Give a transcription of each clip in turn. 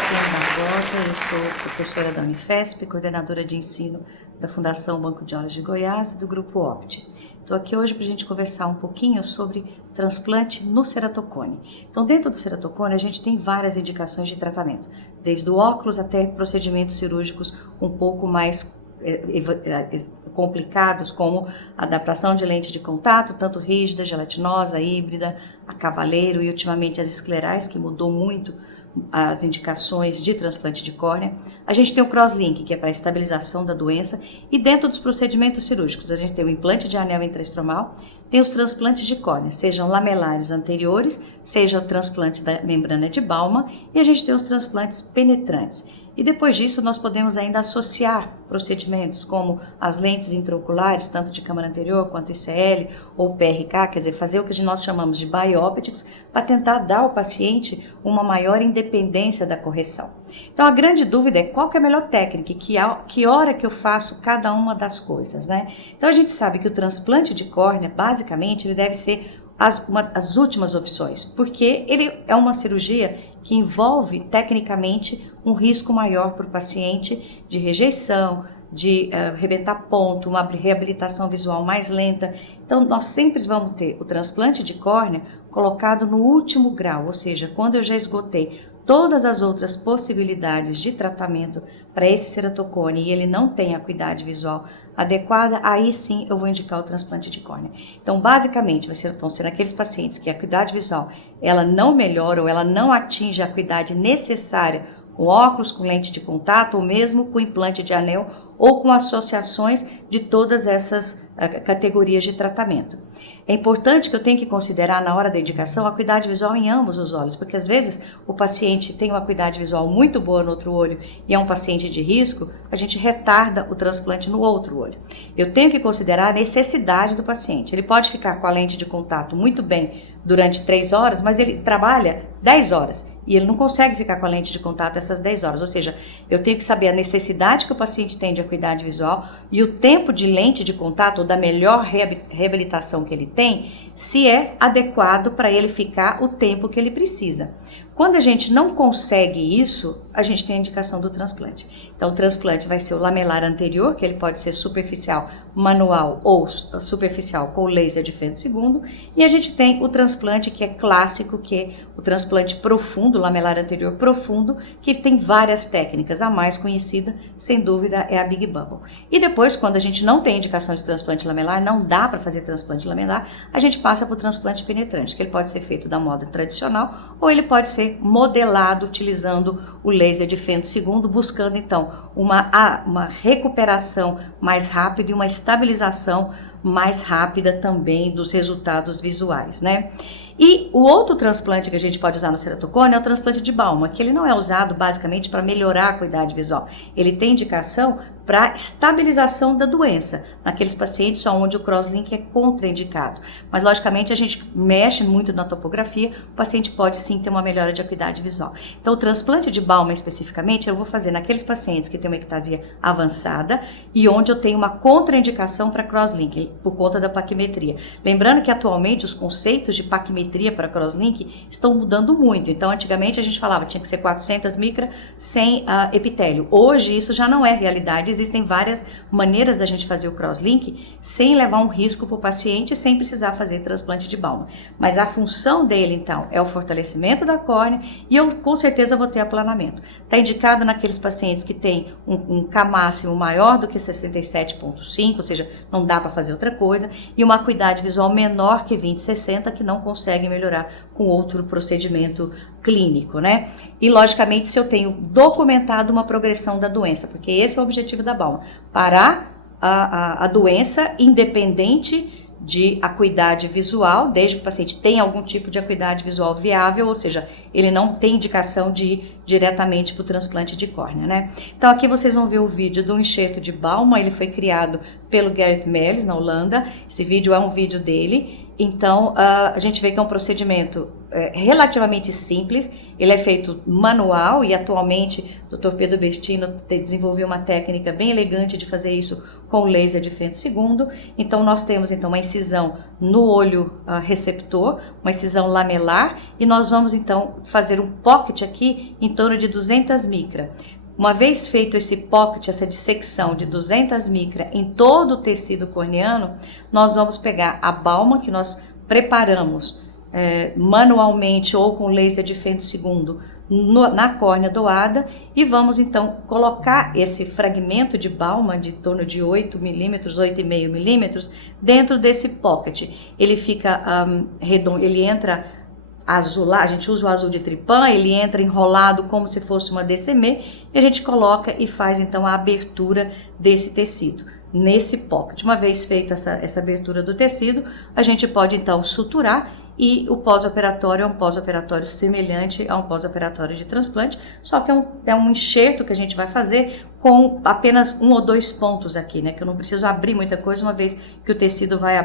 Luciane Barbosa, eu sou professora da Unifesp, coordenadora de ensino da Fundação Banco de Olhos de Goiás e do Grupo Opti. Estou aqui hoje para a gente conversar um pouquinho sobre transplante no ceratocone. Então, dentro do ceratocone, a gente tem várias indicações de tratamento, desde o óculos até procedimentos cirúrgicos um pouco mais complicados, como a adaptação de lente de contato, tanto rígida, gelatinosa, híbrida, a cavaleiro e ultimamente as esclerais, que mudou muito as indicações de transplante de córnea. A gente tem o crosslink, que é para a estabilização da doença, e dentro dos procedimentos cirúrgicos a gente tem o implante de anel intraestromal, tem os transplantes de córnea, sejam lamelares anteriores, seja o transplante da membrana de Baumann, e a gente tem os transplantes penetrantes. E depois disso nós podemos ainda associar procedimentos como as lentes intraoculares, tanto de câmara anterior quanto ICL ou PRK, quer dizer, fazer o que nós chamamos de bioptics, para tentar dar ao paciente uma maior independência da correção. Então a grande dúvida é qual que é a melhor técnica, que hora que eu faço cada uma das coisas, né? Então a gente sabe que o transplante de córnea, basicamente, ele deve ser as últimas opções, porque ele é uma cirurgia que envolve tecnicamente um risco maior para o paciente de rejeição, de arrebentar ponto, uma reabilitação visual mais lenta. Então nós sempre vamos ter o transplante de córnea colocado no último grau, ou seja, quando eu já esgotei todas as outras possibilidades de tratamento para esse ceratocone e ele não tem acuidade visual adequada, aí sim eu vou indicar o transplante de córnea. Então, basicamente, vão ser aqueles pacientes que a acuidade visual ela não melhora ou ela não atinge a acuidade necessária com óculos, com lente de contato ou mesmo com implante de anel ou com associações de todas essas categorias de tratamento. É importante que eu tenha que considerar na hora da indicação a acuidade visual em ambos os olhos, porque às vezes o paciente tem uma acuidade visual muito boa no outro olho e é um paciente de risco, a gente retarda o transplante no outro olho. Eu tenho que considerar a necessidade do paciente. Ele pode ficar com a lente de contato muito bem durante 3 horas, mas ele trabalha 10 horas e ele não consegue ficar com a lente de contato essas 10 horas. Ou seja, eu tenho que saber a necessidade que o paciente tem de acuidade visual e o tempo de lente de contato ou da melhor reabilitação que ele tem, se é adequado para ele ficar o tempo que ele precisa. Quando a gente não consegue isso, a gente tem a indicação do transplante. Então, o transplante vai ser o lamelar anterior, que ele pode ser superficial, manual ou superficial com laser de femtosegundo, e a gente tem o transplante que é clássico, que é o transplante profundo, lamelar anterior profundo, que tem várias técnicas. A mais conhecida, sem dúvida, é a Big Bubble. E depois, quando a gente não tem indicação de transplante lamelar, não dá para fazer transplante lamelar, a gente passa para o transplante penetrante, que ele pode ser feito da moda tradicional ou ele pode ser modelado utilizando o laser de femtosegundo, buscando então uma recuperação mais rápida e uma estabilização mais rápida também dos resultados visuais, né? E o outro transplante que a gente pode usar no ceratocone é o transplante de Baumann, que ele não é usado basicamente para melhorar a acuidade visual. Ele tem indicação para estabilização da doença, naqueles pacientes onde o crosslink é contraindicado. Mas, logicamente, a gente mexe muito na topografia, o paciente pode sim ter uma melhora de acuidade visual. Então, o transplante de Baumann, especificamente, eu vou fazer naqueles pacientes que têm uma ectasia avançada e onde eu tenho uma contraindicação para crosslink, por conta da paquimetria. Lembrando que, atualmente, os conceitos de paquimetria para crosslink estão mudando muito. Então, antigamente, a gente falava que tinha que ser 400 micra sem epitélio. Hoje, isso já não é realidade. Existem várias maneiras da gente fazer o crosslink sem levar um risco para o paciente, sem precisar fazer transplante de Baumann. Mas a função dele, então, é o fortalecimento da córnea e eu, com certeza, vou ter aplanamento. Está indicado naqueles pacientes que têm um K máximo maior do que 67,5, ou seja, não dá para fazer outra coisa, e uma acuidade visual menor que 20/60, que não consegue melhorar com outro procedimento clínico, né? E, logicamente, se eu tenho documentado uma progressão da doença, porque esse é o objetivo da Baumann, parar a doença independente de acuidade visual, desde que o paciente tenha algum tipo de acuidade visual viável, ou seja, ele não tem indicação de ir diretamente para o transplante de córnea, né? Então aqui vocês vão ver o vídeo do enxerto de Baumann, ele foi criado pelo Gerrit Melles, na Holanda. Esse vídeo é um vídeo dele, Então, a gente vê que é um procedimento relativamente simples, ele é feito manual e atualmente o Dr. Pedro Bestino desenvolveu uma técnica bem elegante de fazer isso com laser de femto segundo. Então, nós temos então uma incisão no olho receptor, uma incisão lamelar, e nós vamos então fazer um pocket aqui em torno de 200 micra. Uma vez feito esse pocket, essa dissecção de 200 micra em todo o tecido corneano, nós vamos pegar a balma que nós preparamos manualmente ou com laser de femto segundo na córnea doada e vamos então colocar esse fragmento de balma de torno de 8 milímetros, 8,5 milímetros dentro desse pocket. Ele fica redondo, ele entra azul, a gente usa o azul de Trypan, ele entra enrolado como se fosse uma DCM e a gente coloca e faz então a abertura desse tecido nesse pocket. Uma vez feita essa abertura do tecido, a gente pode então suturar e o pós-operatório é um pós-operatório semelhante a um pós-operatório de transplante, só que é um enxerto que a gente vai fazer com apenas 1 ou 2 pontos aqui, né? Que eu não preciso abrir muita coisa, uma vez que o tecido vai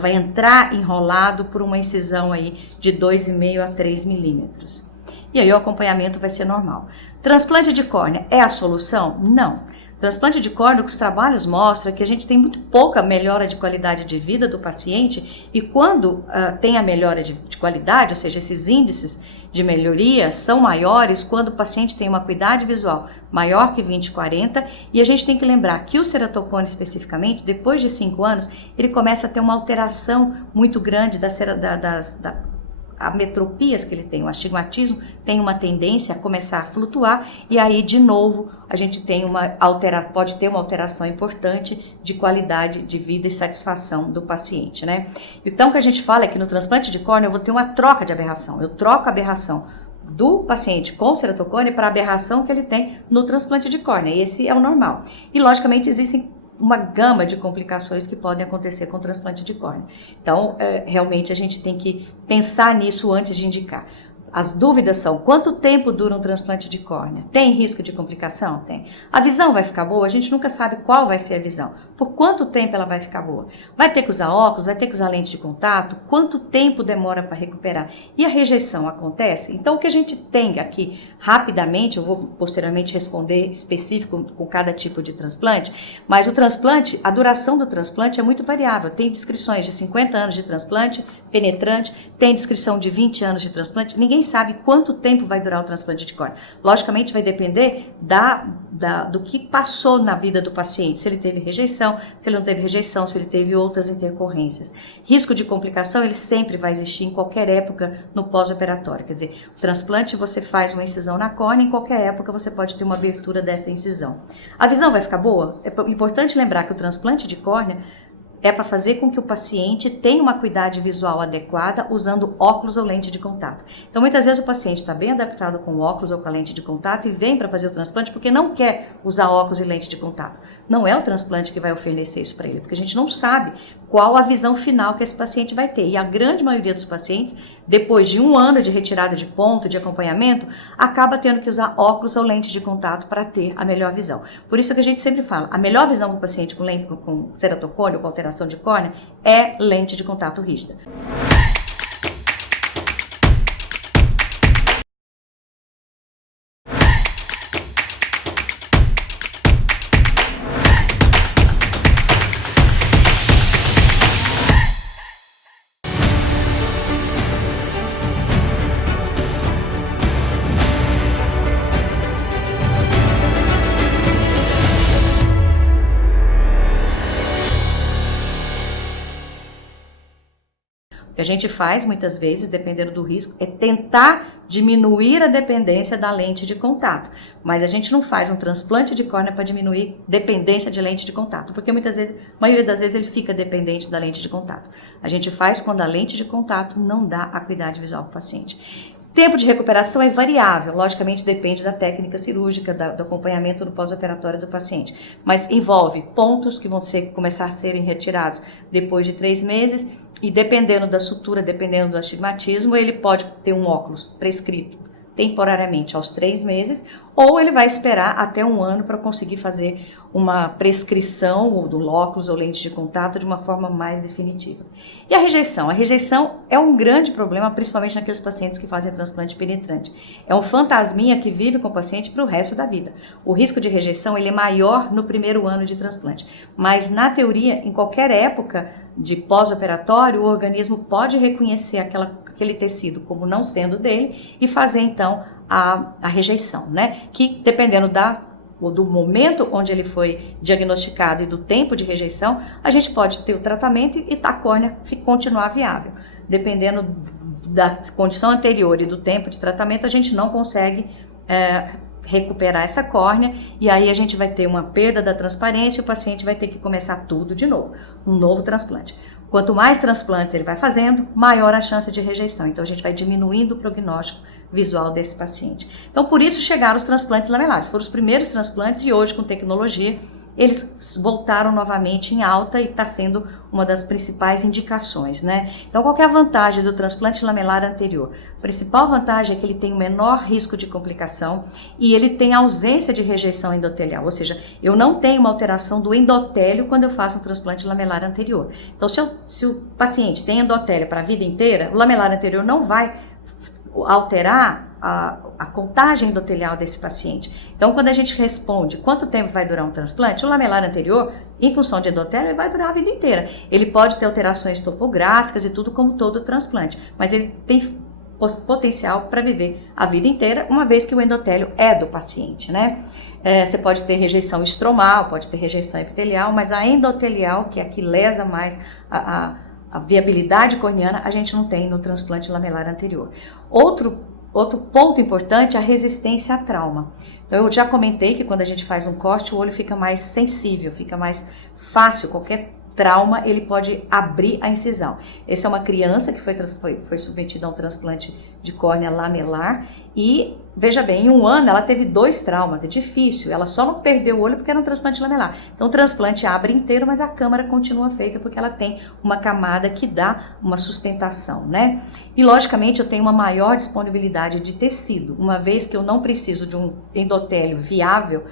vai entrar enrolado por uma incisão aí de 2,5 a 3 milímetros. E aí o acompanhamento vai ser normal. Transplante de córnea é a solução? Não. Transplante de córnea, os trabalhos mostram que a gente tem muito pouca melhora de qualidade de vida do paciente e quando tem a melhora de qualidade, ou seja, esses índices de melhoria são maiores quando o paciente tem uma acuidade visual maior que 20/40 e a gente tem que lembrar que o ceratocone especificamente, depois de 5 anos, ele começa a ter uma alteração muito grande das ametropias que ele tem, o astigmatismo tem uma tendência a começar a flutuar e aí de novo a gente tem pode ter uma alteração importante de qualidade de vida e satisfação do paciente, né? Então o que a gente fala é que no transplante de córnea eu vou ter uma troca de aberração, eu troco a aberração do paciente com ceratocone para a aberração que ele tem no transplante de córnea, esse é o normal. E logicamente existem uma gama de complicações que podem acontecer com o transplante de córnea. Então, realmente a gente tem que pensar nisso antes de indicar. As dúvidas são, quanto tempo dura um transplante de córnea? Tem risco de complicação? Tem. A visão vai ficar boa? A gente nunca sabe qual vai ser a visão. Por quanto tempo ela vai ficar boa? Vai ter que usar óculos? Vai ter que usar lente de contato? Quanto tempo demora para recuperar? E a rejeição acontece? Então, o que a gente tem aqui, rapidamente, eu vou posteriormente responder específico com cada tipo de transplante, mas o transplante, a duração do transplante é muito variável. Tem descrições de 50 anos de transplante penetrante, tem descrição de 20 anos de transplante, ninguém sabe quanto tempo vai durar o transplante de córnea. Logicamente vai depender do que passou na vida do paciente, se ele teve rejeição, se ele não teve rejeição, se ele teve outras intercorrências. Risco de complicação, ele sempre vai existir em qualquer época no pós-operatório, quer dizer, o transplante você faz uma incisão na córnea, em qualquer época você pode ter uma abertura dessa incisão. A visão vai ficar boa? É importante lembrar que o transplante de córnea é para fazer com que o paciente tenha uma acuidade visual adequada usando óculos ou lente de contato. Então, muitas vezes o paciente está bem adaptado com óculos ou com a lente de contato e vem para fazer o transplante porque não quer usar óculos e lente de contato. Não é o transplante que vai oferecer isso para ele, porque a gente não sabe qual a visão final que esse paciente vai ter. E a grande maioria dos pacientes, depois de 1 ano de retirada de ponto, de acompanhamento, acaba tendo que usar óculos ou lente de contato para ter a melhor visão. Por isso que a gente sempre fala, a melhor visão do paciente com ceratocone ou com alteração de córnea é lente de contato rígida. O que a gente faz, muitas vezes, dependendo do risco, é tentar diminuir a dependência da lente de contato. Mas a gente não faz um transplante de córnea para diminuir dependência de lente de contato, porque muitas vezes, a maioria das vezes, ele fica dependente da lente de contato. A gente faz quando a lente de contato não dá acuidade visual para o paciente. Tempo de recuperação é variável, logicamente depende da técnica cirúrgica, do acompanhamento no pós-operatório do paciente, mas envolve pontos que vão começar a serem retirados depois de 3 meses e dependendo da sutura, dependendo do astigmatismo, ele pode ter um óculos prescrito temporariamente aos 3 meses, ou ele vai esperar até 1 ano para conseguir fazer uma prescrição ou do lóculos ou lente de contato de uma forma mais definitiva. E a rejeição? A rejeição é um grande problema, principalmente naqueles pacientes que fazem transplante penetrante. É um fantasminha que vive com o paciente para o resto da vida. O risco de rejeição ele é maior no primeiro ano de transplante, mas na teoria, em qualquer época de pós-operatório, o organismo pode reconhecer aquele tecido como não sendo dele e fazer então a rejeição, né? Que dependendo do momento onde ele foi diagnosticado e do tempo de rejeição, a gente pode ter o tratamento e a córnea continuar viável. Dependendo da condição anterior e do tempo de tratamento, a gente não consegue recuperar essa córnea e aí a gente vai ter uma perda da transparência e o paciente vai ter que começar tudo de novo, um novo transplante. Quanto mais transplantes ele vai fazendo, maior a chance de rejeição. Então a gente vai diminuindo o prognóstico visual desse paciente. Então por isso chegaram os transplantes lamelares. Foram os primeiros transplantes e hoje com tecnologia eles voltaram novamente em alta e está sendo uma das principais indicações, né? Então qual que é a vantagem do transplante lamelar anterior? A principal vantagem é que ele tem o menor risco de complicação e ele tem ausência de rejeição endotelial, ou seja, eu não tenho uma alteração do endotélio quando eu faço um transplante lamelar anterior. Então se o paciente tem endotélio para a vida inteira, o lamelar anterior não vai alterar a contagem endotelial desse paciente. Então, quando a gente responde quanto tempo vai durar um transplante, o lamelar anterior, em função de endotélio, ele vai durar a vida inteira. Ele pode ter alterações topográficas e tudo como todo transplante, mas ele tem potencial para viver a vida inteira, uma vez que o endotélio é do paciente, né? Você pode ter rejeição estromal, pode ter rejeição epitelial, mas a endotelial, que é a que lesa mais a viabilidade corneana, a gente não tem no transplante lamelar anterior. Outro ponto importante é a resistência a trauma. Então eu já comentei que quando a gente faz um corte, o olho fica mais sensível, fica mais fácil, qualquer trauma ele pode abrir a incisão. Essa é uma criança que foi submetida a um transplante de córnea lamelar e, veja bem, em 1 ano ela teve 2 traumas, é difícil, ela só não perdeu o olho porque era um transplante lamelar. Então o transplante abre inteiro, mas a câmara continua feita porque ela tem uma camada que dá uma sustentação, né? E logicamente eu tenho uma maior disponibilidade de tecido, uma vez que eu não preciso de um endotélio viável.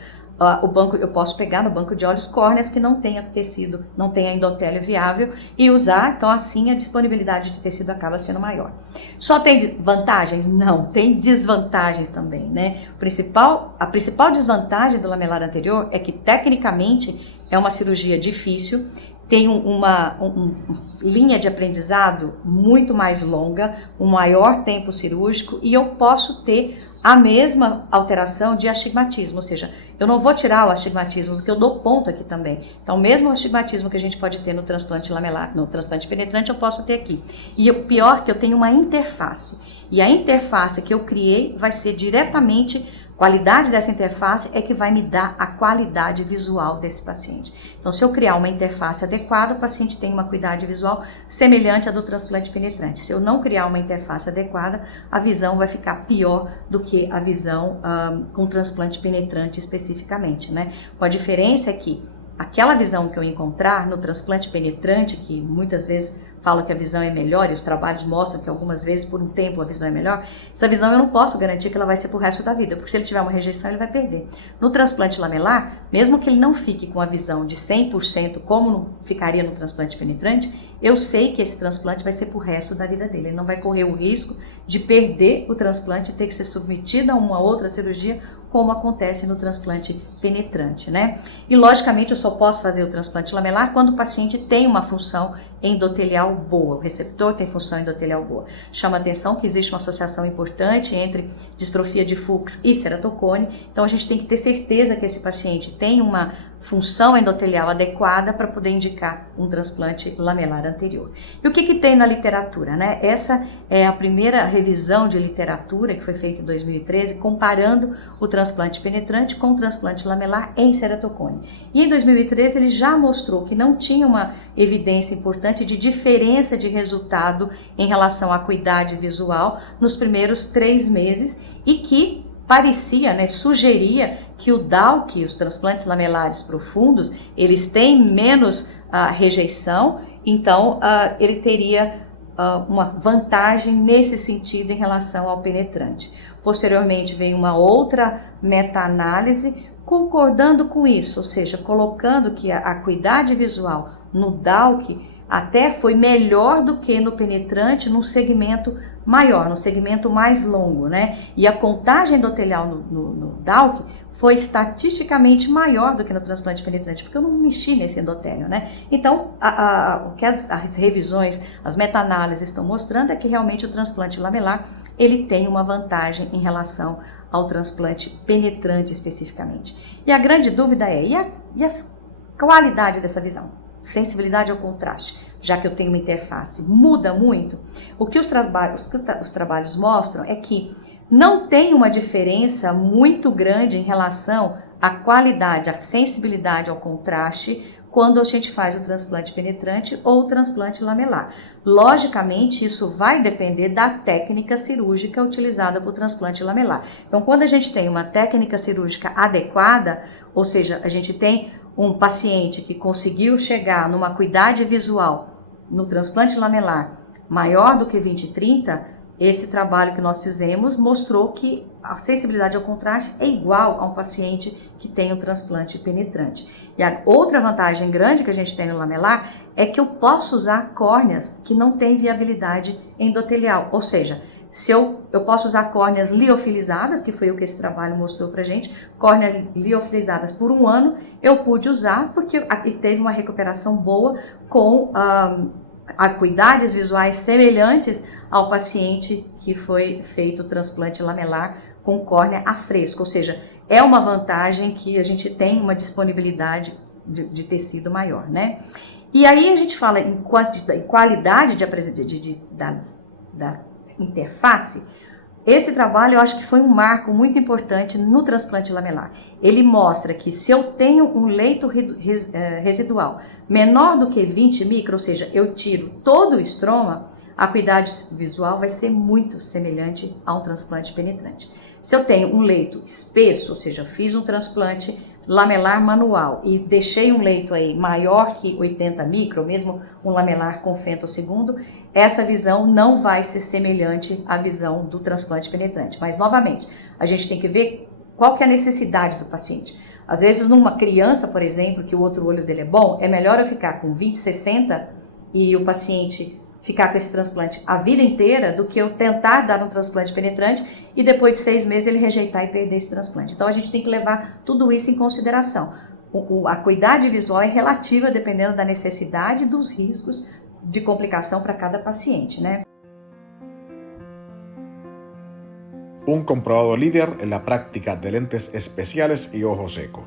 Eu posso pegar no banco de olhos córneas que não tenha tecido, não tenha endotélio viável e usar, então assim a disponibilidade de tecido acaba sendo maior. Só tem vantagens? Não, tem desvantagens também, né? A principal desvantagem do lamelar anterior é que tecnicamente é uma cirurgia difícil, tem uma linha de aprendizado muito mais longa, um maior tempo cirúrgico e eu posso ter a mesma alteração de astigmatismo, ou seja, eu não vou tirar o astigmatismo, porque eu dou ponto aqui também. Então, mesmo o astigmatismo que a gente pode ter no transplante lamelar, no transplante penetrante, eu posso ter aqui. E o pior é que eu tenho uma interface. E a interface que eu criei vai ser diretamente, a qualidade dessa interface é que vai me dar a qualidade visual desse paciente. Então, se eu criar uma interface adequada, o paciente tem uma acuidade visual semelhante à do transplante penetrante. Se eu não criar uma interface adequada, a visão vai ficar pior do que a visão com transplante penetrante especificamente, né? A diferença é que aquela visão que eu encontrar no transplante penetrante, que muitas vezes fala que a visão é melhor e os trabalhos mostram que algumas vezes por um tempo a visão é melhor, essa visão eu não posso garantir que ela vai ser pro resto da vida, porque se ele tiver uma rejeição ele vai perder. No transplante lamelar, mesmo que ele não fique com a visão de 100% como ficaria no transplante penetrante, eu sei que esse transplante vai ser pro resto da vida dele, ele não vai correr o risco de perder o transplante e ter que ser submetido a uma outra cirurgia como acontece no transplante penetrante, né? E logicamente eu só posso fazer o transplante lamelar quando o paciente tem uma função endotelial boa, o receptor tem função endotelial boa. Chama atenção que existe uma associação importante entre distrofia de Fuchs e ceratocone, então a gente tem que ter certeza que esse paciente tem uma função endotelial adequada para poder indicar um transplante lamelar anterior. E o que tem na literatura, né? Essa é a primeira revisão de literatura que foi feita em 2013, comparando o transplante penetrante com o transplante lamelar em ceratocone. E em 2013 ele já mostrou que não tinha uma evidência importante de diferença de resultado em relação à acuidade visual nos primeiros 3 meses e que parecia, né, sugeria que o DALC, os transplantes lamelares profundos, eles têm menos rejeição, então ele teria uma vantagem nesse sentido em relação ao penetrante. Posteriormente veio uma outra meta-análise concordando com isso, ou seja, colocando que a acuidade visual no DALK até foi melhor do que no penetrante num segmento maior, no segmento mais longo, né? E a contagem endotelial no DALK foi estatisticamente maior do que no transplante penetrante, porque eu não mexi nesse endotélio, né? Então, o que as revisões, as meta-análises estão mostrando é que realmente o transplante lamelar, ele tem uma vantagem em relação ao transplante penetrante especificamente. E a grande dúvida é, e a qualidade dessa visão? Sensibilidade ao contraste, já que eu tenho uma interface, muda muito? O que os trabalhos mostram é que não tem uma diferença muito grande em relação à qualidade, à sensibilidade ao contraste quando a gente faz o transplante penetrante ou o transplante lamelar. Logicamente, isso vai depender da técnica cirúrgica utilizada para o transplante lamelar. Então, quando a gente tem uma técnica cirúrgica adequada, ou seja, a gente tem um paciente que conseguiu chegar numa acuidade visual no transplante lamelar maior do que 20/30, esse trabalho que nós fizemos mostrou que a sensibilidade ao contraste é igual a um paciente que tem um transplante penetrante. E a outra vantagem grande que a gente tem no lamelar é que eu posso usar córneas que não têm viabilidade endotelial, ou seja, se eu posso usar córneas liofilizadas, que foi o que esse trabalho mostrou pra gente, córneas liofilizadas por 1 ano, eu pude usar porque teve uma recuperação boa com acuidades visuais semelhantes ao paciente que foi feito o transplante lamelar com córnea a fresco, ou seja, é uma vantagem que a gente tem uma disponibilidade de tecido maior, né? E aí a gente fala em qualidade da interface. Esse trabalho eu acho que foi um marco muito importante no transplante lamelar. Ele mostra que se eu tenho um leito residual menor do que 20 micro, ou seja, eu tiro todo o estroma, a acuidade visual vai ser muito semelhante a um transplante penetrante. Se eu tenho um leito espesso, ou seja, eu fiz um transplante lamelar manual e deixei um leito aí maior que 80 micro, ou mesmo um lamelar com femtosegundo, essa visão não vai ser semelhante à visão do transplante penetrante. Mas, novamente, a gente tem que ver qual que é a necessidade do paciente. Às vezes, numa criança, por exemplo, que o outro olho dele é bom, é melhor eu ficar com 20/60 e o paciente ficar com esse transplante a vida inteira do que eu tentar dar um transplante penetrante e depois de 6 meses ele rejeitar e perder esse transplante. Então a gente tem que levar tudo isso em consideração. A acuidade visual é relativa dependendo da necessidade e dos riscos de complicação para cada paciente, né? Un comprobado líder en la práctica de lentes especiales y ojo seco.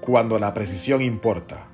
Cuando la precisión importa.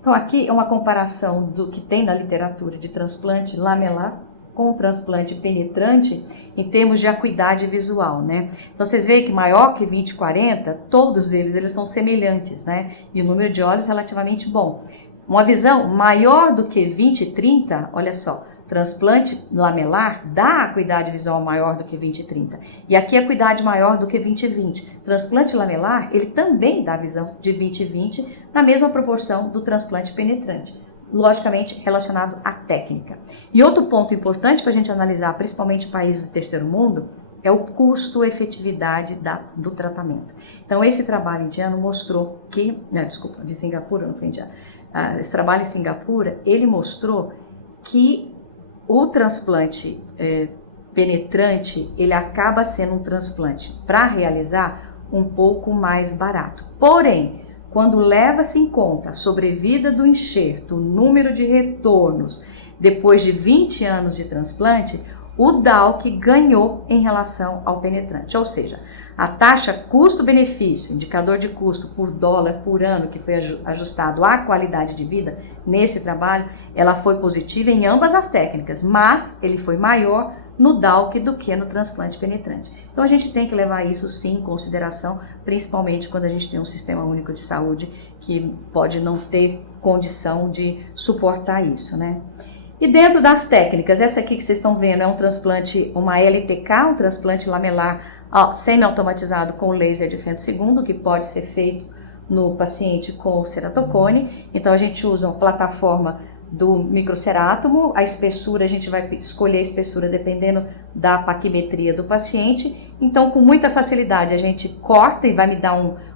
Então aqui é uma comparação do que tem na literatura de transplante lamelar com transplante penetrante em termos de acuidade visual, né? Então vocês veem que maior que 20/40, todos eles são semelhantes, né? E o número de olhos relativamente bom. Uma visão maior do que 20/30, olha só, transplante lamelar dá acuidade visual maior do que 20/30. E aqui acuidade maior do que 20/20. Transplante lamelar, ele também dá visão de 20/20 na mesma proporção do transplante penetrante. Logicamente relacionado à técnica. E outro ponto importante para a gente analisar, principalmente países do terceiro mundo, é o custo-efetividade do tratamento. Então esse trabalho indiano mostrou que, de Singapura, não foi indiano, esse trabalho em Singapura, ele mostrou que o transplante penetrante, ele acaba sendo um transplante para realizar um pouco mais barato. Porém, quando leva-se em conta a sobrevida do enxerto, o número de retornos, depois de 20 anos de transplante, o DALK ganhou em relação ao penetrante. Ou seja, a taxa custo-benefício, indicador de custo por dólar por ano, que foi ajustado à qualidade de vida nesse trabalho, ela foi positiva em ambas as técnicas, mas ele foi maior no DALK do que no transplante penetrante. Então a gente tem que levar isso sim em consideração, principalmente quando a gente tem um sistema único de saúde que pode não ter condição de suportar isso, né? E dentro das técnicas, essa aqui que vocês estão vendo é um transplante, uma LTK, um transplante lamelar semi-automatizado com laser de femtosegundo, que pode ser feito no paciente com ceratocone. Então a gente usa uma plataforma do microcerátomo, a espessura, a gente vai escolher a espessura dependendo da paquimetria do paciente. Então, com muita facilidade, a gente corta e vai me dar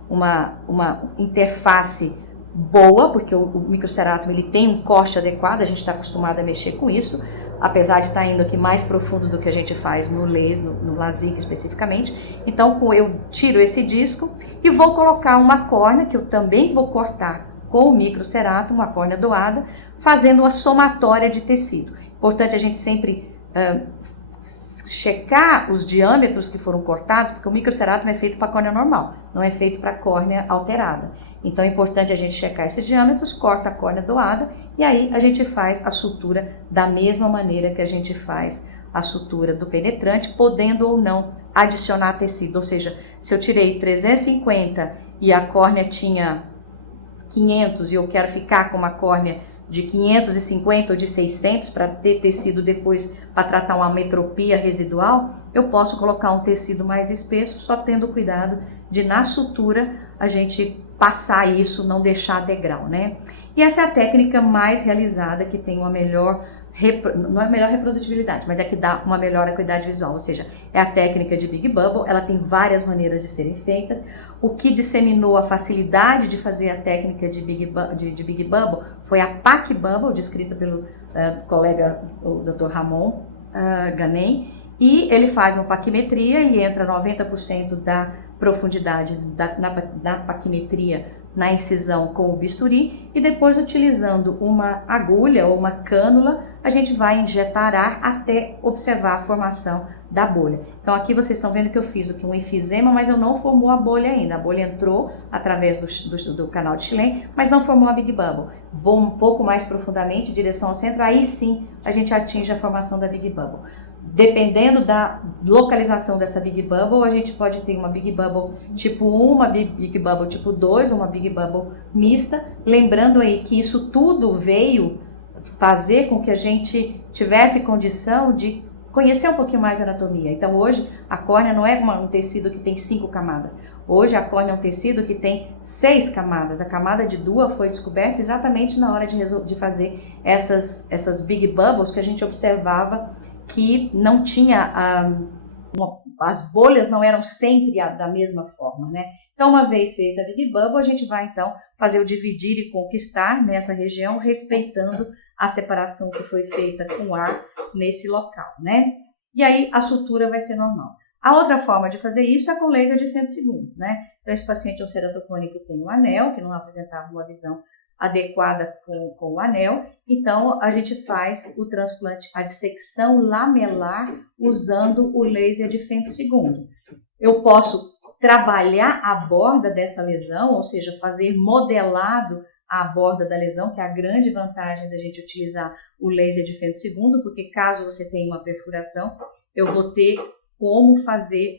uma interface boa, porque o microcerátomo ele tem um corte adequado, a gente está acostumado a mexer com isso, apesar de estar indo aqui mais profundo do que a gente faz no LASIK especificamente. Então, eu tiro esse disco e vou colocar uma córnea, que eu também vou cortar com o microcerátomo, uma córnea doada, fazendo uma somatória de tecido. Importante a gente sempre checar os diâmetros que foram cortados, porque o microcerátomo é feito para córnea normal, não é feito para córnea alterada. Então é importante a gente checar esses diâmetros, corta a córnea doada e aí a gente faz a sutura da mesma maneira que a gente faz a sutura do penetrante, podendo ou não adicionar tecido. Ou seja, se eu tirei 350 e a córnea tinha 500 e eu quero ficar com uma córnea de 550 ou de 600 para ter tecido depois para tratar uma ametropia residual, eu posso colocar um tecido mais espesso, só tendo cuidado de na sutura a gente passar isso, não deixar degrau, né? E essa é a técnica mais realizada, que tem uma melhor, não é a melhor reprodutibilidade, mas é que dá uma melhor acuidade visual, ou seja, é a técnica de Big Bubble, ela tem várias maneiras de serem feitas. O que disseminou a facilidade de fazer a técnica de Big Bubble foi a Pac Bubble, descrita pelo colega, o Dr. Ramon Ganem, e ele faz uma paquimetria e entra 90% da profundidade da paquimetria na incisão com o bisturi e depois, utilizando uma agulha ou uma cânula, a gente vai injetar ar até observar a formação da bolha. Então aqui vocês estão vendo que eu fiz aqui um enfisema, mas eu não formou a bolha ainda. A bolha entrou através do canal de Schlenk, mas não formou a Big Bubble. Vou um pouco mais profundamente em direção ao centro, aí sim a gente atinge a formação da Big Bubble. Dependendo da localização dessa Big Bubble, a gente pode ter uma Big Bubble tipo 1, uma Big Bubble tipo 2, uma Big Bubble mista. Lembrando aí que isso tudo veio fazer com que a gente tivesse condição de conhecer um pouquinho mais a anatomia. Então hoje a córnea não é um tecido que tem 5 camadas. Hoje a córnea é um tecido que tem 6 camadas. A camada de Dua foi descoberta exatamente na hora de fazer essas Big Bubbles que a gente observava que não tinha, as bolhas não eram sempre da mesma forma, né? Então, uma vez feita a Big Bubble, a gente vai então fazer o dividir e conquistar nessa região, respeitando a separação que foi feita com ar nesse local, né? E aí a sutura vai ser normal. A outra forma de fazer isso é com laser de femtosegundo, né? Então, esse paciente é um ceratocone que tem um anel, que não apresentava uma visão adequada com o anel, então a gente faz o transplante, a dissecção lamelar usando o laser de femtosegundo. Eu posso trabalhar a borda dessa lesão, ou seja, fazer modelado a borda da lesão, que é a grande vantagem da gente utilizar o laser de femtosegundo, porque caso você tenha uma perfuração, eu vou ter como fazer,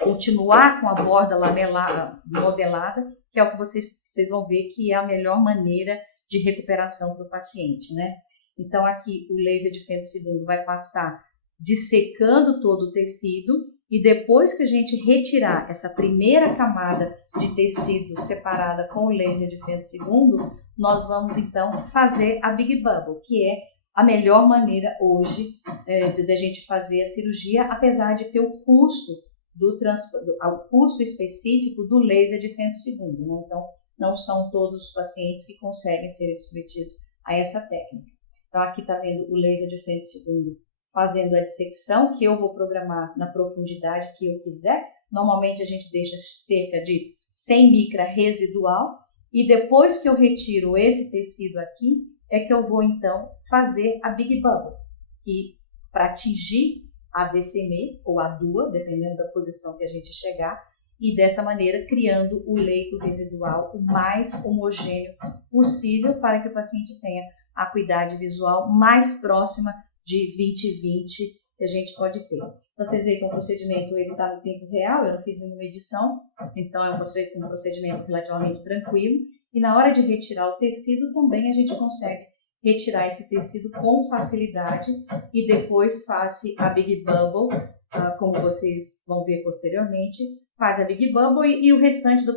continuar com a borda lamelar modelada, que é o que vocês vão ver que é a melhor maneira de recuperação para o paciente, né? Então aqui o laser de femtosegundo vai passar dissecando todo o tecido e depois que a gente retirar essa primeira camada de tecido separada com o laser de femtosegundo, nós vamos então fazer a Big Bubble, que é a melhor maneira hoje da gente fazer a cirurgia, apesar de ter o custo ao custo específico do laser de femtosegundo, né? Então, não são todos os pacientes que conseguem ser submetidos a essa técnica. Então, aqui está vendo o laser de femtosegundo fazendo a dissecção, que eu vou programar na profundidade que eu quiser. Normalmente, a gente deixa cerca de 100 micra residual, e depois que eu retiro esse tecido aqui, é que eu vou, então, fazer a Big Bubble, que para atingir a DCM ou a DUA, dependendo da posição que a gente chegar, e dessa maneira criando o leito residual o mais homogêneo possível para que o paciente tenha a acuidade visual mais próxima de 20/20 que a gente pode ter. Então, vocês veem que o procedimento está no tempo real, eu não fiz nenhuma edição, então é um procedimento relativamente tranquilo, e na hora de retirar o tecido também a gente consegue retirar esse tecido com facilidade e depois faz a Big Bubble, como vocês vão ver posteriormente, faz a Big Bubble e o restante do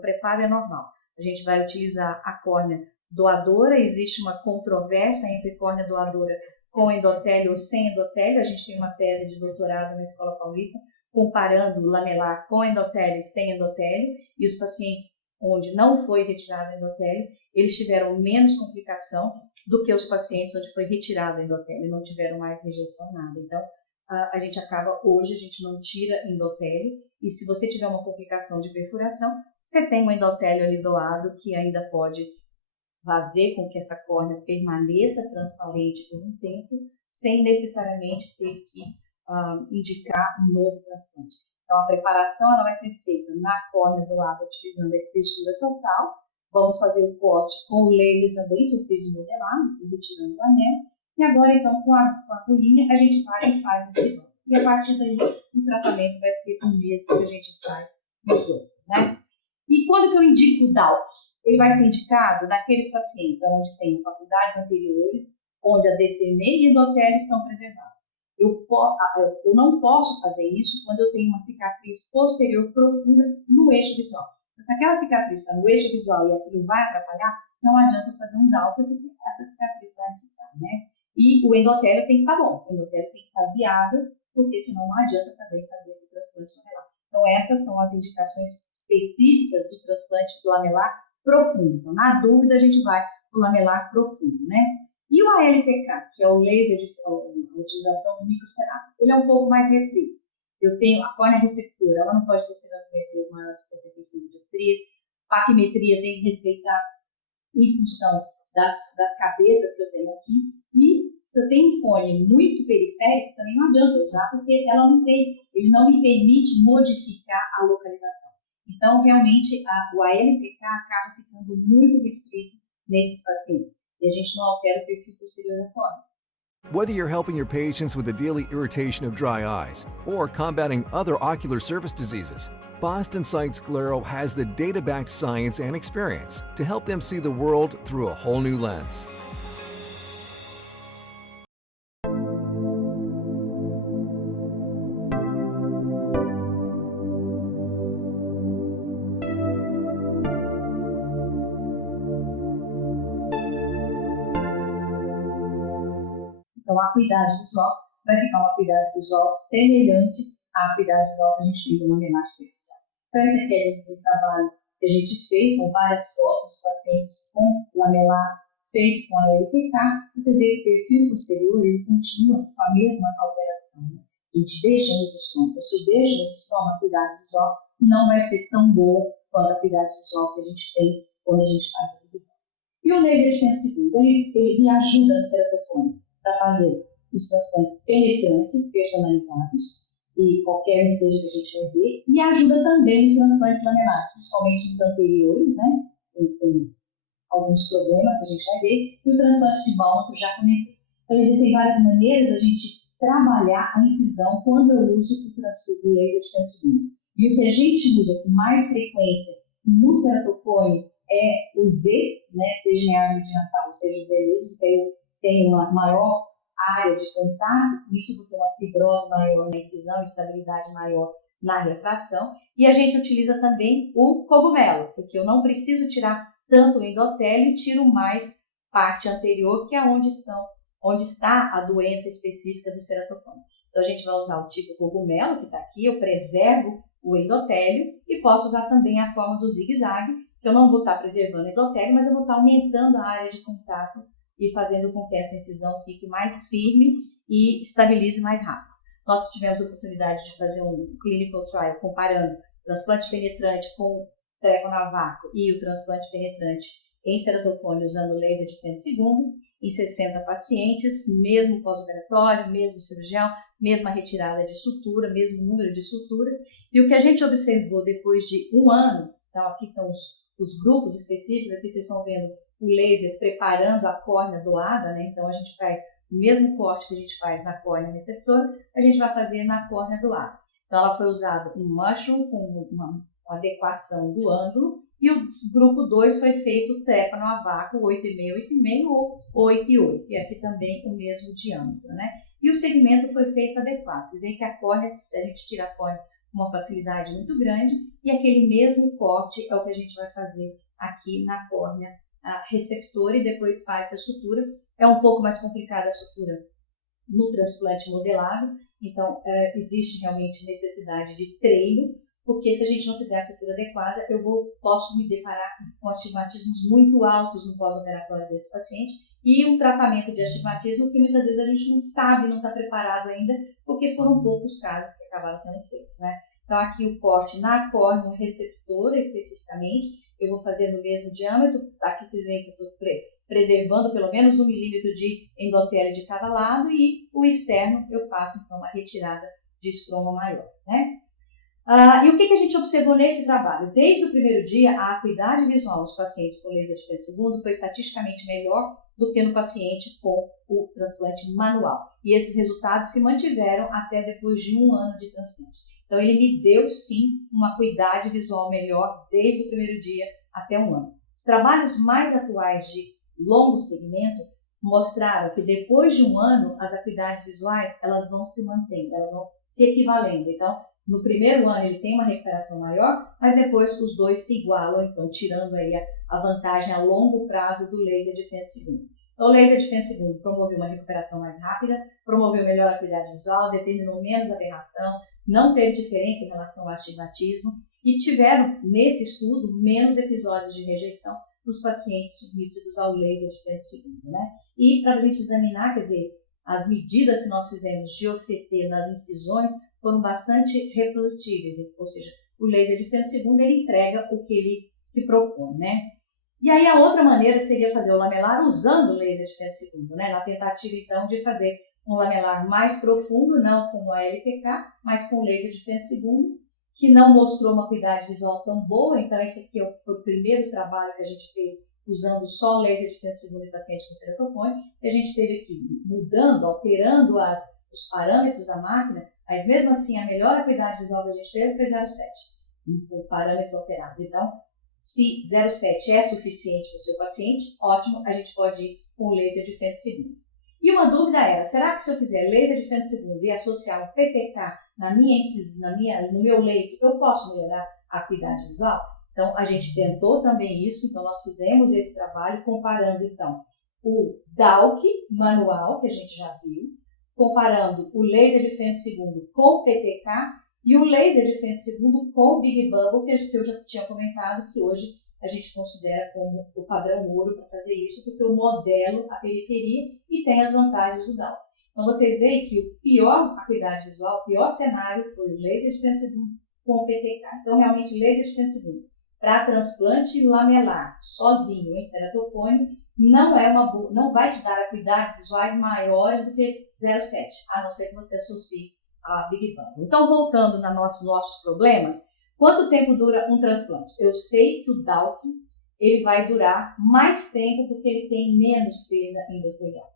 preparo é normal. A gente vai utilizar a córnea doadora, existe uma controvérsia entre córnea doadora com endotélio ou sem endotélio. A gente tem uma tese de doutorado na Escola Paulista comparando lamelar com endotélio e sem endotélio, e os pacientes onde não foi retirado o endotélio, eles tiveram menos complicação do que os pacientes onde foi retirado o endotélio, não tiveram mais rejeição, nada. Então, a gente acaba hoje, a gente não tira endotélio, e se você tiver uma complicação de perfuração, você tem um endotélio ali doado que ainda pode fazer com que essa córnea permaneça transparente por um tempo, sem necessariamente ter que indicar um novo transplante. Então, a preparação ela vai ser feita na córnea doada, utilizando a espessura total. Vamos fazer o corte com o laser também, se eu fiz o modelado, retirando o anel. E agora, então, com a agulhinha, a gente vai e faz a implante. E a partir daí, o tratamento vai ser o mesmo que a gente faz nos outros, né? E quando que eu indico o DALP? Ele vai ser indicado naqueles pacientes onde tem opacidades anteriores, onde a DCM e endotélio estão preservados. Eu não posso fazer isso quando eu tenho uma cicatriz posterior profunda no eixo visual. Então, se aquela cicatriz está no eixo visual e aquilo vai atrapalhar, não adianta fazer um DALP, porque essa cicatriz vai ficar, né? E o endotélio tem que estar bom, o endotélio tem que estar viável, porque senão não adianta também fazer o transplante lamelar. Então, essas são as indicações específicas do transplante lamelar profundo. Então, na dúvida, a gente vai para o lamelar profundo, né? E o ALTK, que é o laser de utilização do microcerámico, ele é um pouco mais restrito. Eu tenho a córnea receptora, ela não pode ter senotometrias maiores que 65 dioptrias, paquimetria tem que respeitar em função das cabeças que eu tenho aqui, e se eu tenho um cone muito periférico, também não adianta usar, porque ele não me permite modificar a localização. Então, realmente, o ALTK acaba ficando muito restrito nesses pacientes. E a gente não altera o perfil posterior da córnea. Whether you're helping your patients with the daily irritation of dry eyes or combating other ocular surface diseases, Boston Sight Sclero has the data-backed science and experience to help them see the world through a whole new lens. Então, a acuidade visual vai ficar uma acuidade visual semelhante à acuidade visual que a gente tem do lamelar superficial. Então, esse aqui é o trabalho que a gente fez, são várias fotos dos pacientes com lamelar feito com a LPK. Você vê que o perfil posterior ele continua com a mesma alteração. Né? A gente deixa muito estômago. Se eu deixo muito estômago, a acuidade visual não vai ser tão boa quanto a acuidade visual que a gente tem quando a gente faz a LPK. E o laser de 30 segundos, ele me ajuda no ceratofone para fazer os transplantes penetrantes personalizados, e qualquer um seja que a gente vai ver, e ajuda também nos transplantes lamelares, principalmente nos anteriores, né, com alguns problemas que a gente vai ver, e o transplante de Bowman que eu já comentei. Então, existem várias maneiras da gente trabalhar a incisão quando eu uso o laser de 30 segundos. E o que a gente usa com mais frequência no ceratocone é o Z, né, seja em árvore de Natal, seja o Z mesmo, que eu tenho uma maior área de contato, isso porque uma fibrose maior na incisão, estabilidade maior na refração, e a gente utiliza também o cogumelo, porque eu não preciso tirar tanto o endotélio, tiro mais parte anterior, que é onde está a doença específica do ceratocone. Então a gente vai usar o tipo cogumelo, que está aqui, eu preservo o endotélio, e posso usar também a forma do zigue-zague, que eu não vou estar preservando o endotélio, mas eu vou estar aumentando a área de contato e fazendo com que essa incisão fique mais firme e estabilize mais rápido. Nós tivemos a oportunidade de fazer um clinical trial comparando transplante penetrante com treco na vácuo e o transplante penetrante em ceratocone usando laser de 30 segundos em 60 pacientes, mesmo pós-operatório, mesmo cirurgião, mesma retirada de sutura, mesmo número de suturas. E o que a gente observou depois de um ano, então aqui estão os grupos específicos, aqui vocês estão vendo o laser preparando a córnea doada, né? Então a gente faz o mesmo corte que a gente faz na córnea receptora, a gente vai fazer na córnea doada. Então ela foi usada um mushroom com uma adequação do ângulo E o grupo 2 foi feito trépano a vácuo, 8,5, 8,5 ou 8,8. E aqui também o mesmo diâmetro, né? E o segmento foi feito adequado. Vocês veem que a córnea, a gente tira a córnea com uma facilidade muito grande, e aquele mesmo corte é o que a gente vai fazer aqui na córnea receptora e depois faz a sutura. É um pouco mais complicada a sutura no transplante modelado, então existe realmente necessidade de treino, porque se a gente não fizer a sutura adequada, posso me deparar com astigmatismos muito altos no pós-operatório desse paciente e um tratamento de astigmatismo que muitas vezes a gente não sabe, não está preparado ainda, porque foram poucos casos que acabaram sendo feitos, né? Então aqui o corte na córnea receptora especificamente, eu vou fazer no mesmo diâmetro, aqui vocês veem que eu estou preservando pelo menos 1 milímetro de endotélio de cada lado, e o externo eu faço então uma retirada de estroma maior, né? E o que a gente observou nesse trabalho? Desde o primeiro dia, a acuidade visual nos pacientes com laser de frente segundo foi estatisticamente melhor do que no paciente com o transplante manual. E esses resultados se mantiveram até depois de 1 ano de transplante. Então, ele me deu, sim, uma acuidade visual melhor desde o primeiro dia até 1 ano. Os trabalhos mais atuais de longo segmento mostraram que depois de 1 ano, as acuidades visuais elas vão se mantendo, elas vão se equivalendo. Então, no primeiro ano ele tem uma recuperação maior, mas depois os dois se igualam, então tirando aí a vantagem a longo prazo do laser de frente segundo. Então, o laser de frente segundo promoveu uma recuperação mais rápida, promoveu melhor acuidade visual, determinou menos aberração, não teve diferença em relação ao astigmatismo e tiveram, nesse estudo, menos episódios de rejeição nos pacientes submetidos ao laser de frente segundo, né? E para a gente examinar, quer dizer, as medidas que nós fizemos de OCT nas incisões foram bastante reprodutíveis, ou seja, o laser de frente segundo ele entrega o que ele se propõe, né? E aí a outra maneira seria fazer o lamelar usando o laser de frente segundo, né? Na tentativa então de fazer um lamelar mais profundo, não com a LTK, mas com o laser de frente segundo, que não mostrou uma acuidade visual tão boa. Então esse aqui foi o primeiro trabalho que a gente fez usando só o laser de frente segundo em paciente com ceratocone, e a gente teve aqui mudando, alterando os parâmetros da máquina, mas mesmo assim a melhor acuidade visual que a gente teve foi 0,7, com parâmetros alterados. Então, se 0,7 é suficiente para o seu paciente, ótimo, a gente pode ir com o laser de frente segundo. E uma dúvida era, será que se eu fizer laser de frente segundo e associar um PTK no meu leito, eu posso melhorar a acuidade visual? Então, a gente tentou também isso, então nós fizemos esse trabalho comparando, então, o DALC manual, que a gente já viu, comparando o laser de frente segundo com o PTK e o laser de frente segundo com o Big Bubble, que eu já tinha comentado, que hoje a gente considera como o padrão ouro para fazer isso, porque eu modelo a periferia e tem as vantagens do DALC. Então, vocês veem que o pior acuidade visual, o pior cenário foi o laser de frente segundo com o PTK. Então, realmente, laser de frente segundo para transplante lamelar sozinho em ceratocone não vai te dar acuidades visuais maiores do que 0,7, a não ser que você associe a Big Bubble. Então, voltando nos nossos problemas, quanto tempo dura um transplante? Eu sei que o DALC ele vai durar mais tempo porque ele tem menos perda endotelial.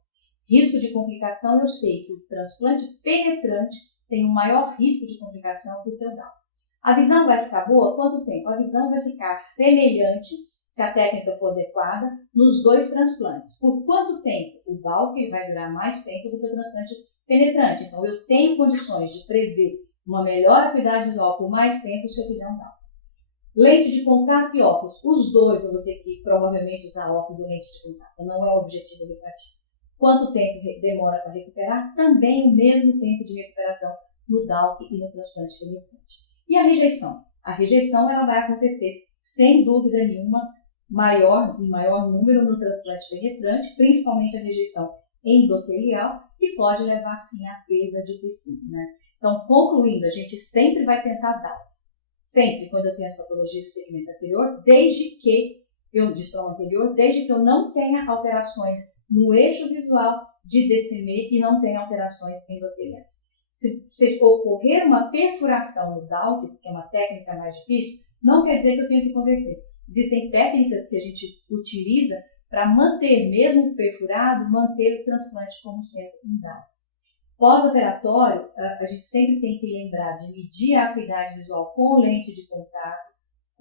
Risco de complicação, eu sei que o transplante penetrante tem um maior risco de complicação do que o DALC. A visão vai ficar boa? Quanto tempo? A visão vai ficar semelhante, se a técnica for adequada, nos dois transplantes. Por quanto tempo? O DALC vai durar mais tempo do que o transplante penetrante. Então, eu tenho condições de prever uma melhor acuidade visual por mais tempo se eu fizer um DALC. Lente de contato e óculos. Os dois eu vou ter que provavelmente usar óculos ou lente de contato. Não é o objetivo refrativo. Quanto tempo demora para recuperar? Também o mesmo tempo de recuperação no DALC e no transplante penetrante. E a rejeição? A rejeição ela vai acontecer, sem dúvida nenhuma, em maior número no transplante penetrante, principalmente a rejeição endotelial, que pode levar, sim, à perda de tecido, né? Então, concluindo, a gente sempre vai tentar DALC. Sempre, quando eu tenho as patologias de segmento anterior, desde que eu não tenha alterações no eixo visual de DCM e não tenha alterações endoteliais. Se ocorrer uma perfuração no DALC, que é uma técnica mais difícil, não quer dizer que eu tenho que converter. Existem técnicas que a gente utiliza para manter, mesmo perfurado, manter o transplante como sendo um DALC. Pós-operatório, a gente sempre tem que lembrar de medir a acuidade visual com lente de contato,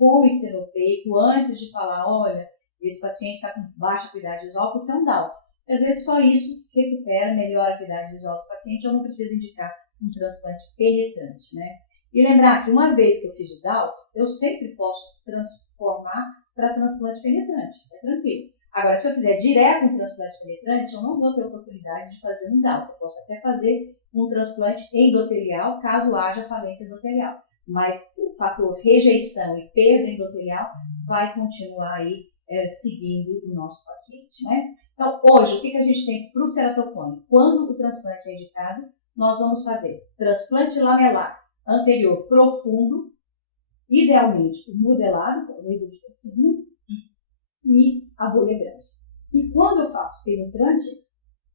com estenopeico antes de falar, olha, esse paciente está com baixa acuidade visual porque é um Down. Às vezes só isso recupera, melhora a acuidade visual do paciente, eu não preciso indicar um transplante penetrante, né? E lembrar que uma vez que eu fiz o Down, eu sempre posso transformar para transplante penetrante, é tranquilo. Agora, se eu fizer direto um transplante penetrante, eu não vou ter oportunidade de fazer um Down. Eu posso até fazer um transplante endotelial, caso haja falência endotelial. Mas o fator rejeição e perda endotelial vai continuar aí seguindo o nosso paciente, né? Então, hoje, o que a gente tem para o ceratocone? Quando o transplante é indicado, nós vamos fazer transplante lamelar anterior profundo, idealmente o modelado, com laser de segundo, e a bolha grande. E quando eu faço penetrante,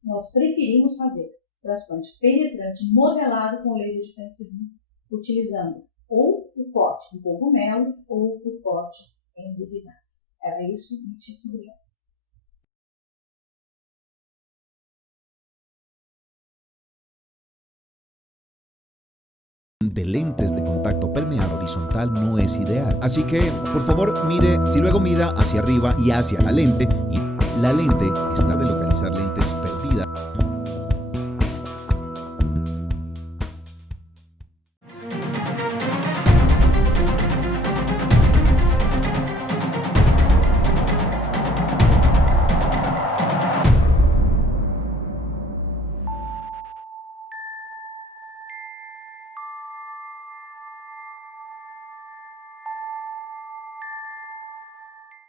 nós preferimos fazer transplante penetrante modelado com laser de frente segundo, utilizando ou o corte em cogumelo ou o corte em zigue-zague. Era isso, muitíssimo obrigada. De lentes de contacto permeado horizontal no es ideal. Así que, por favor, mire, si luego mira hacia arriba y hacia la lente, y la lente está de localizar lentes perdidas.